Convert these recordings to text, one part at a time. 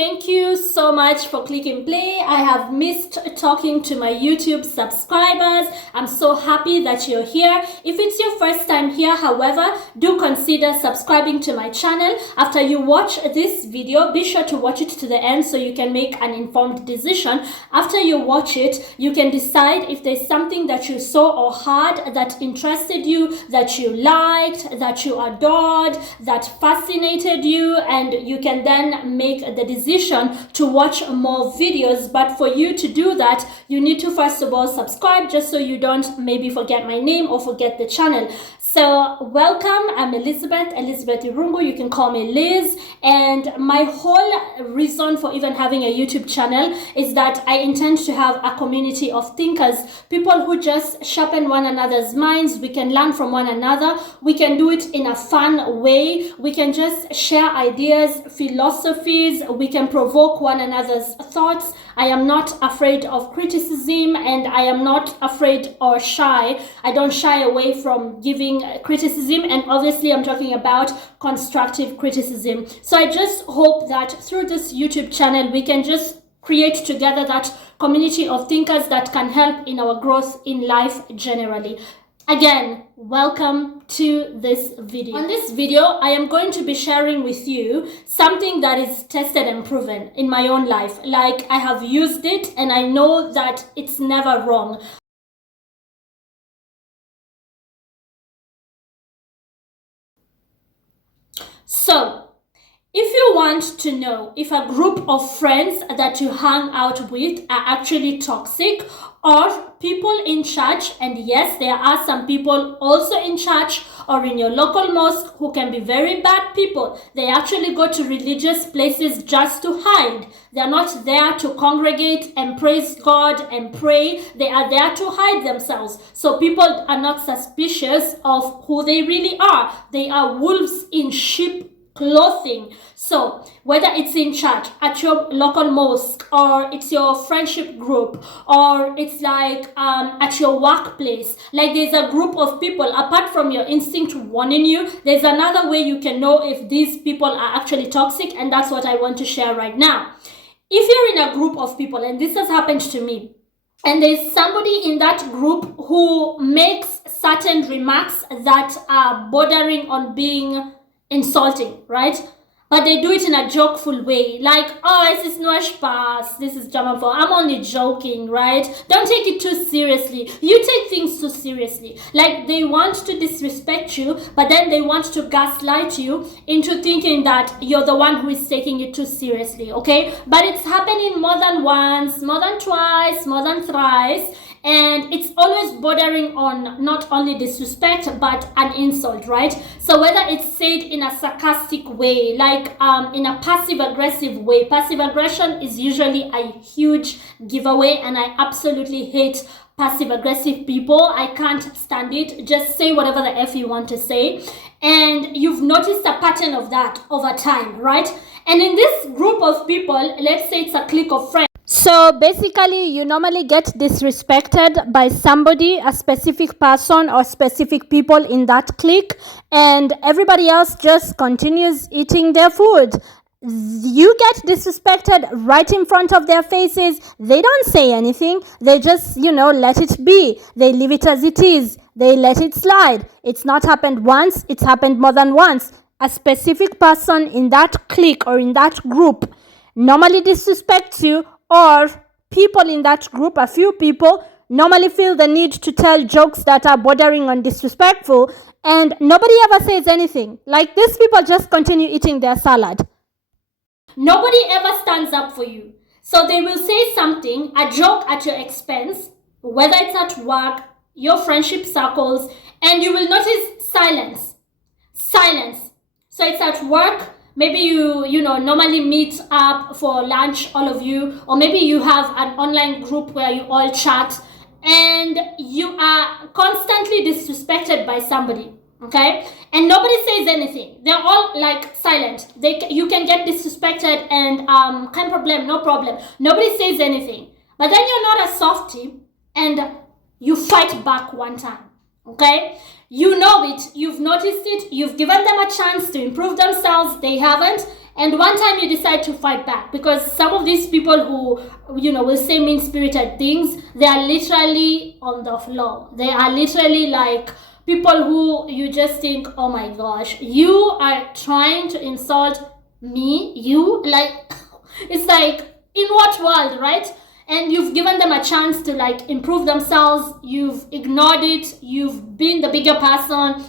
thank you so much for clicking play. I have missed talking to my YouTube subscribers. I'm so happy that you're here. If it's your first time here, however, do consider subscribing to my channel. After you watch this video, be sure to watch it to the end so you can make an informed decision. After you watch it, you can decide if there's something that you saw or heard that interested you, that you liked, that you adored, that fascinated you, and you can then make the decision to watch more videos. But for you to do that, you need to first of all subscribe, just so you don't maybe forget my name or forget the channel. So welcome, I'm Elizabeth Irungu. You can call me Liz. And my whole reason for even having a YouTube channel is that I intend to have a community of thinkers, people who just sharpen one another's minds. We can learn from one another. We can do it in a fun way. We can just share ideas, philosophies. We can provoke one another's thoughts. I am not afraid of criticism, and I am not afraid or shy. I don't shy away from giving criticism, and obviously I'm talking about constructive criticism. So I just hope that through this YouTube channel we can just create together that community of thinkers that can help in our growth in life generally. Again, welcome to this video. On this video, I am going to be sharing with you something that is tested and proven in my own life. Like, I have used it and I know that it's never wrong. So, if you want to know if a group of friends that you hang out with are actually toxic, or people in church, and yes, there are some people also in church or in your local mosque who can be very bad people. They actually go to religious places just to hide. They are not there to congregate and praise God and pray. They are there to hide themselves. So people are not suspicious of who they really are. They are wolves in sheep clothing. So whether it's in church, at your local mosque, or it's your friendship group, or it's like at your workplace, like there's a group of people, apart from your instinct warning you, there's another way you can know if these people are actually toxic, and that's what I want to share right now. If you're in a group of people, and this has happened to me, and there's somebody in that group who makes certain remarks that are bordering on being insulting, right? But they do it in a jokeful way, like, oh, this is no pass, this is German for, I'm only joking, right? Don't take it too seriously. You take things too seriously. Like, they want to disrespect you, but then they want to gaslight you into thinking that you're the one who is taking it too seriously, okay? But it's happening more than once, more than twice, more than thrice. And it's always bordering on not only disrespect but an insult, right? So whether it's said in a sarcastic way, like in a passive aggressive way. Passive aggression is usually a huge giveaway, and I absolutely hate passive aggressive people. I can't stand it. Just say whatever the F you want to say. And you've noticed a pattern of that over time, right? And in this group of people, let's say it's a clique of friends. So basically, you normally get disrespected by somebody, a specific person or specific people in that clique, and everybody else just continues eating their food. You get disrespected right in front of their faces. They don't say anything. They just, let it be. They leave it as it is. They let it slide. It's not happened once. It's happened more than once. A specific person in that clique or in that group normally disrespects you, or people in that group, a few people, normally feel the need to tell jokes that are bordering on disrespectful, and nobody ever says anything. Like, these people just continue eating their salad. Nobody ever stands up for you. So they will say something, a joke at your expense, whether it's at work, your friendship circles, and you will notice silence. Silence. So it's at work. Maybe you normally meet up for lunch, all of you, or maybe you have an online group where you all chat, and you are constantly disrespected by somebody, okay? And nobody says anything. They're all like silent. You can get disrespected and kein problem, no problem. Nobody says anything. But then you're not a softie and you fight back one time. Okay? You know it, you've noticed it, you've given them a chance to improve themselves, they haven't, and one time you decide to fight back, because some of these people who, will say mean-spirited things, they are literally on the floor. They are literally like people who you just think, oh my gosh, you are trying to insult me, like, it's like, in what world, right? And you've given them a chance to like improve themselves, you've ignored it, you've been the bigger person,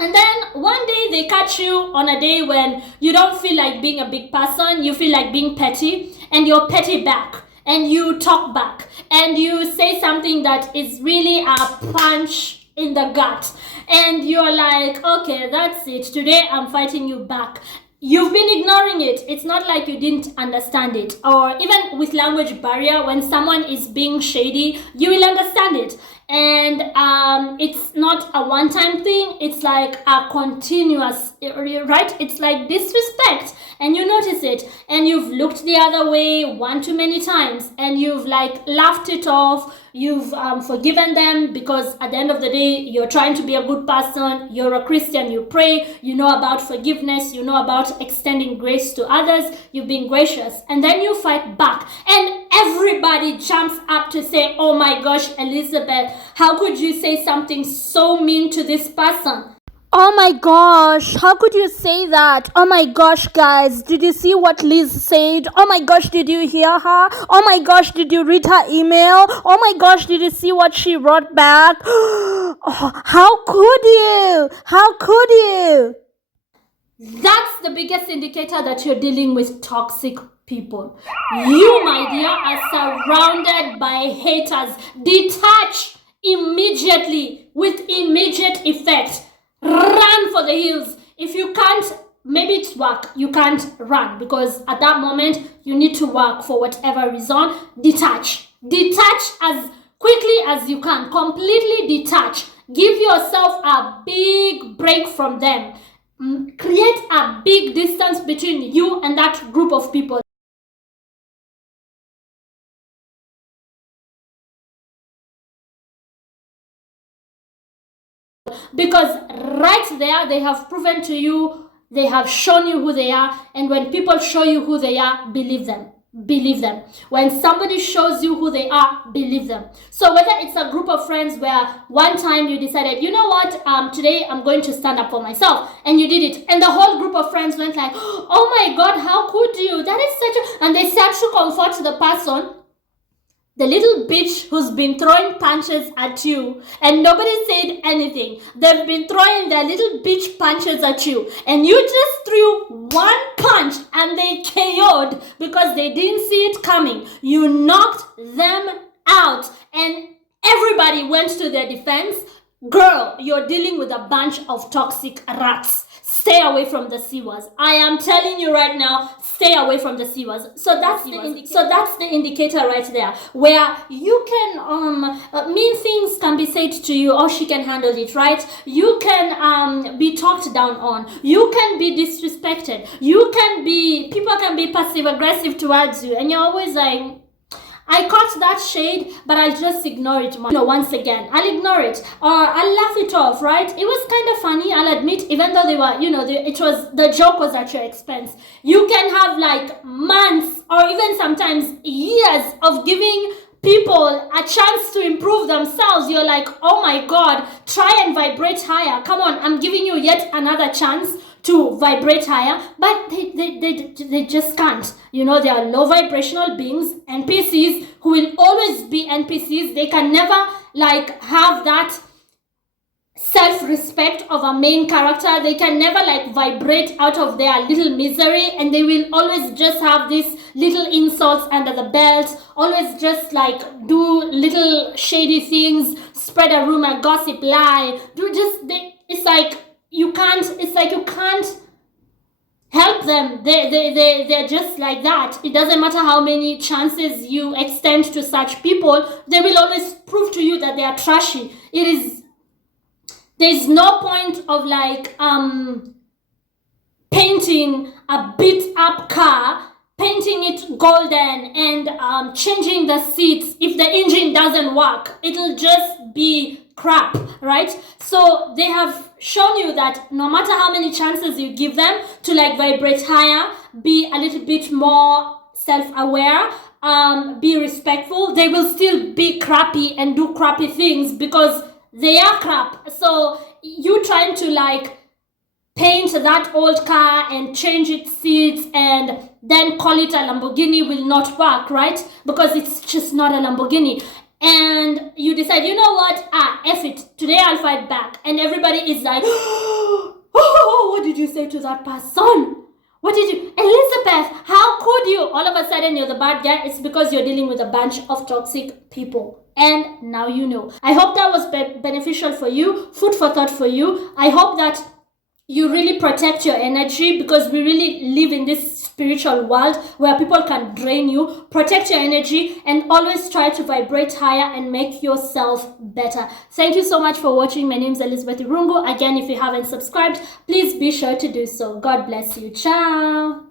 and then one day they catch you on a day when you don't feel like being a big person, you feel like being petty, and you're petty back, and you talk back, and you say something that is really a punch in the gut, and you're like, okay, that's it, today I'm fighting you back. You've been ignoring it. It's not like you didn't understand it. Or even with language barrier, when someone is being shady, you will understand it. And it's not a one-time thing. It's like a continuous, right? It's like disrespect. And you notice it. And you've looked the other way one too many times. And you've like laughed it off. You've forgiven them, because at the end of the day, you're trying to be a good person. You're a Christian. You pray. You know about forgiveness. You know about extending grace to others. You've been gracious. And then you fight back. And everybody jumps up to say, oh my gosh, Elizabeth, how could you say something so mean to this person? Oh my gosh, how could you say that? Oh my gosh, guys, did you see what Liz said? Oh my gosh, did you hear her? Oh my gosh, did you read her email? Oh my gosh, did you see what she wrote back? Oh, how could you? How could you? That's the biggest indicator that you're dealing with toxic people. You, my dear, are surrounded by haters. Detach immediately with immediate effect. Run for the hills. If you can't, maybe it's work, you can't run, because at that moment you need to work for whatever reason. Detach as quickly as you can. Completely detach. Give yourself a big break from them. Create a big distance between you and that group of people. Because right there, they have proven to you, they have shown you who they are, and when people show you who they are, believe them. Believe them. When somebody shows you who they are, believe them. So whether it's a group of friends where one time you decided, you know what, today I'm going to stand up for myself, and you did it, and the whole group of friends went like, oh my god, how could you? That is such a... And they start to comfort the person, the little bitch who's been throwing punches at you, and nobody said anything. They've been throwing their little bitch punches at you, and you just threw one punch and they KO'd because they didn't see it coming. You knocked them out, and everybody went to their defense. Girl, you're dealing with a bunch of toxic rats. Stay away from the C-words. I am telling you right now, stay away from the C-words. So that's the indicator right there, where you can mean things can be said to you, or she can handle it, right? You can be talked down on. You can be disrespected. People can be passive aggressive towards you, and you're always like, I caught that shade, but I'll just ignore it. Once again, I'll ignore it, or I'll laugh it off, right? It was kind of funny, I'll admit, even though they were, the joke was at your expense. You can have like months or even sometimes years of giving people a chance to improve themselves. You're like, oh my god, try and vibrate higher. Come on, I'm giving you yet another chance to vibrate higher, but they just can't. They are low vibrational beings, NPCs, who will always be NPCs. They can never like have that self-respect of a main character. They can never like vibrate out of their little misery, and they will always just have these little insults under the belt, always just like do little shady things, spread a rumor, gossip, lie, it's like you can't help them. They're just like that. It doesn't matter how many chances you extend to such people, they will always prove to you that they are trashy. There's no point of like painting a beat up car, painting it golden, and changing the seats. If the engine doesn't work, it'll just be crap, right? So they have shown you that no matter how many chances you give them to like vibrate higher, be a little bit more self-aware, be respectful, they will still be crappy and do crappy things because they are crap. So you trying to like paint that old car and change its seats and then call it a Lamborghini will not work, right? Because it's just not a Lamborghini. And you decide, you know what? F it. Today I'll fight back. And everybody is like, oh, what did you say to that person? What did you, Elizabeth, how could you? All of a sudden you're the bad guy. It's because you're dealing with a bunch of toxic people. And now you know. I hope that was beneficial for you, food for thought for you. I hope that you really protect your energy because we really live in this spiritual world where people can drain you. Protect your energy and always try to vibrate higher and make yourself better. Thank you so much for watching. My name is Elizabeth Irungu. Again, if you haven't subscribed, please be sure to do so. God bless you. Ciao.